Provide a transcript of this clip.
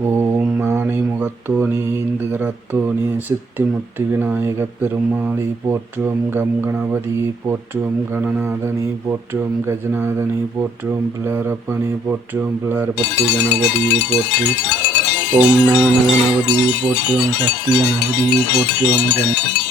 ஓம் ஆனை முகத்தோனே இந்துகரத்தோனே சித்தி முத்தி விநாயகப் பெருமாளை போற்றுவோம். கம் கணபதியை போற்றுவோம். கணநாதனை போற்றுவோம். கஜநாதனை போற்றுவோம். பிள்ளாரப்பனை போற்றுவோம். பிள்ளாரப்பட்டி கணபதியை போற்றி ஓம் ஞான கணபதியை போற்றுவோம். சக்தி கணபதியை போற்றுவோம்.